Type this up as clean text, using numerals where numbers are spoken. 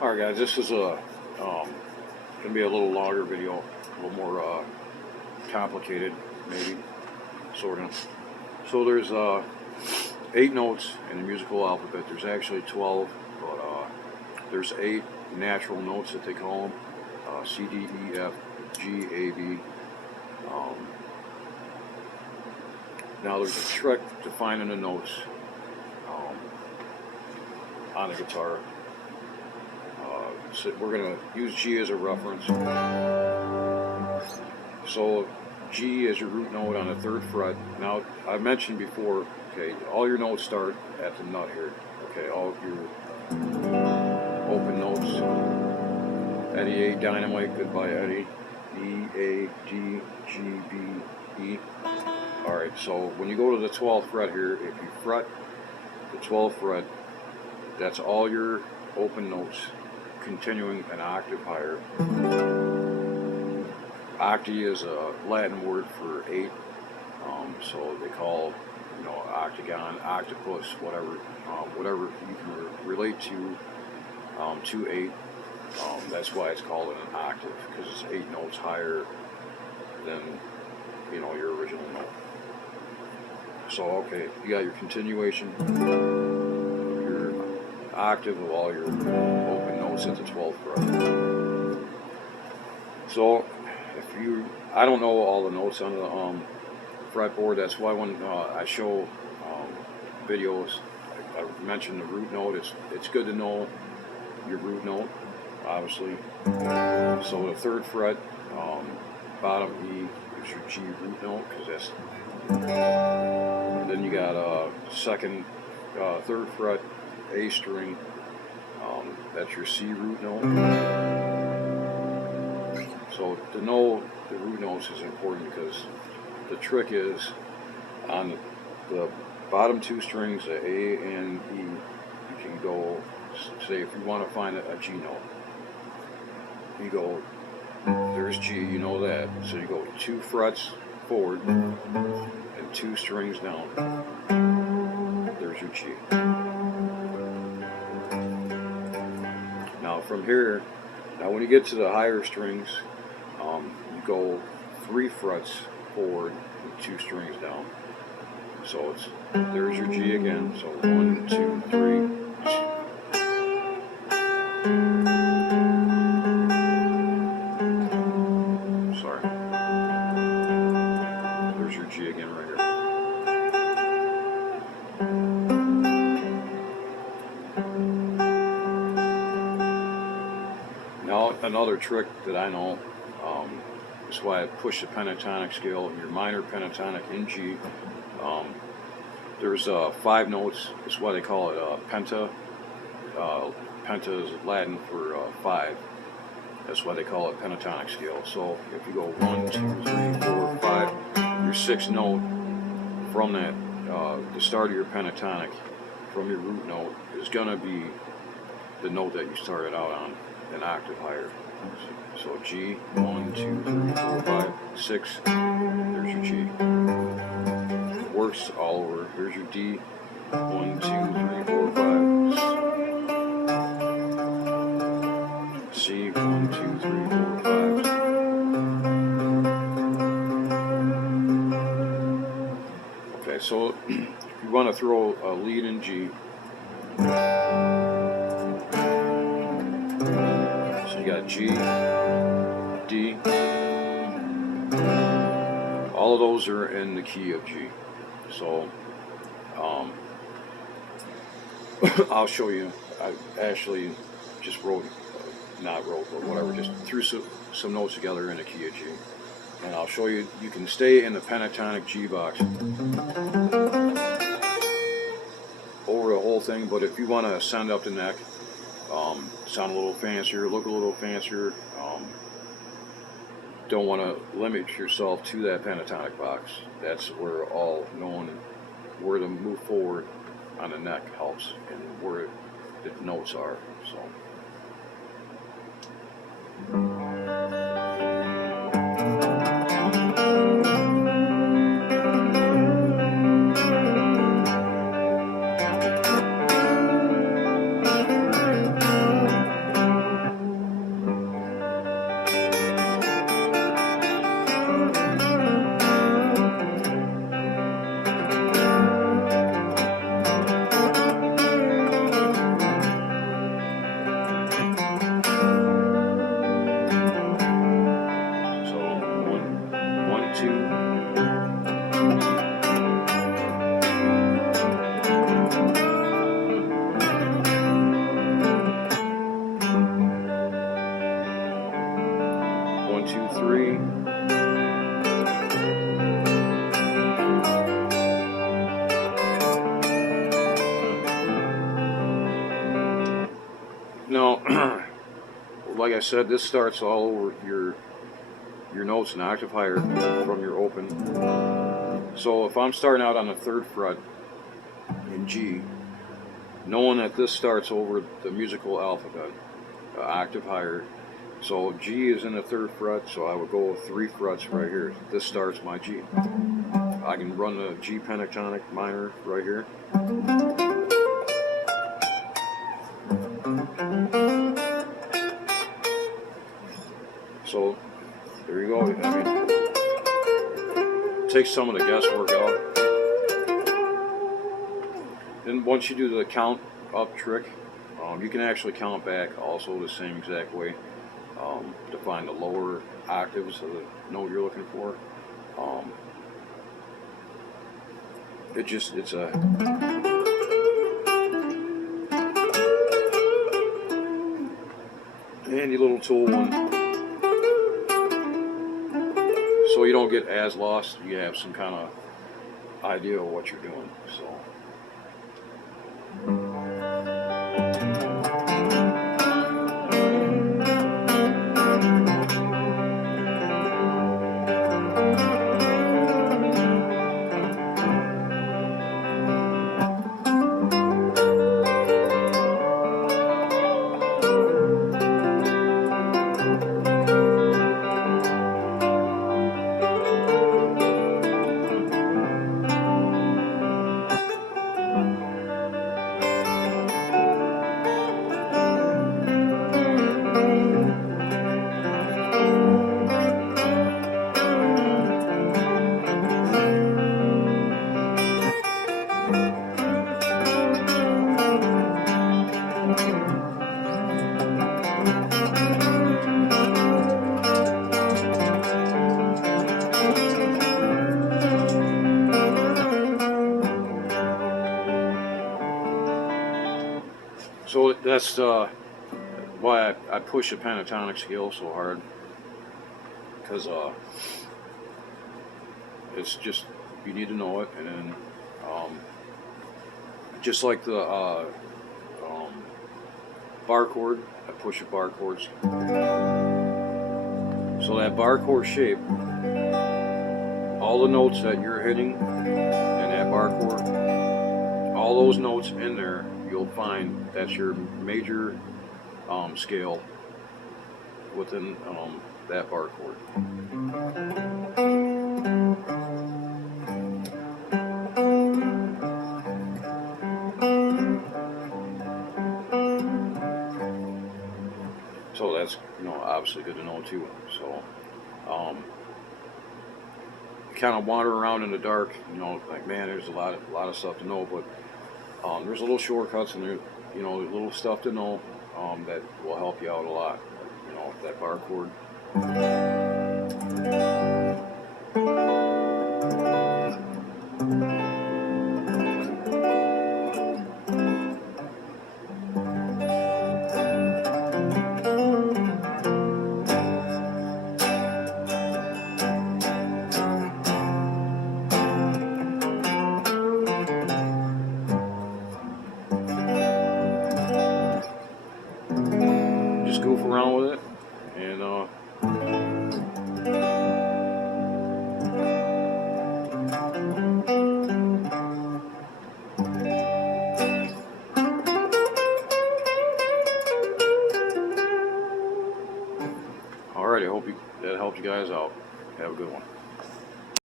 Alright guys, this is gonna be a little longer video, a little more complicated, maybe, sort of. So there's 8 notes in the musical alphabet. There's actually 12, but there's 8 natural notes that they call them. C, D, E, F, G, A, B. Now there's a trick to finding the notes on the guitar. So we're going to use G as a reference. So G is your root note on the 3rd fret. Now I mentioned before, okay, all your notes start at the nut here. Okay, all your open notes. Eddie A, Dynamite, Goodbye Eddie. E, A, D, G, B, E. Alright, so when you go to the 12th fret here, if you fret the 12th fret, that's all your open notes continuing an octave higher. Octi is a Latin word for 8, so they call, octagon, octopus, whatever you can relate to 8. That's why it's called an octave, because it's 8 notes higher than your original note. So okay, you got your continuation, your octave of all your open notes at the 12th fret. So I don't know all the notes on the fretboard. That's why when I show videos, I mention the root note. It's good to know your root note, obviously. So the 3rd fret, bottom E is your G root note, because that's. And then you got 2nd, 3rd fret, A string. That's your C root note. So to know the root notes is important, because the trick is on the bottom 2 strings, the A and E, you can go, say if you want to find a G note, you go, there's G, you know that, so you go 2 frets forward and 2 strings down, there's your G. Now from here, when you get to the higher strings, you go 3 frets forward and 2 strings down. So there's your G again. So 1, 2, 3. Sorry. There's your G again right here. Now another trick that I know, is why I push the pentatonic scale, your minor pentatonic in G. There's 5 notes. That's why they call it penta. Penta is Latin for 5. That's why they call it pentatonic scale. So if you go 1, 2, 3, 4, 5, your 6th note from that, the start of your pentatonic, from your root note, is going to be the note that you started out on, an octave higher. So G, 1, 2, 3, 4, 5, 6, there's your G. It works all over. Here's your D, 1, 2, 3, 4, 5. C, 1, 2, 3, 4, 5. Okay, so if you want to throw a lead in G, you got G, D, all of those are in the key of G. So I'll show you. I actually just not wrote, but whatever, just threw some notes together in the key of G. And I'll show you, you can stay in the pentatonic G box over the whole thing, but if you want to ascend up the neck, sound a little fancier, look a little fancier, don't want to limit yourself to that pentatonic box. That's where knowing where to move forward on the neck helps, and where the notes are. So Now, like I said, this starts all over your notes an octave higher from your open. So if I'm starting out on the 3rd fret in G, knowing that this starts over the musical alphabet, octave higher. So G is in the 3rd fret, so I would go 3 frets right here. This starts my G. I can run the G pentatonic minor right here. So there you go. I mean, take some of the guesswork out. Then once you do the count up trick, you can actually count back also the same exact way to find the lower octaves of the note you're looking for. It's a handy little tool, so you don't get as lost. You have some kind of idea of what you're doing. So. So that's why I push the pentatonic scale so hard, because it's just, you need to know it. And then just like the bar chord, I push the bar chords. So that bar chord shape, all the notes that you're hitting in that bar chord, all those notes in there, you'll find that's your major scale within that bar chord. So that's, obviously good to know too. So kind of wander around in the dark, like, man, there's a lot of stuff to know, but there's little shortcuts and there's little stuff to know that will help you out a lot. That bar chord. Just goof around with it, and all right, I hope that helped you guys out. Have a good one.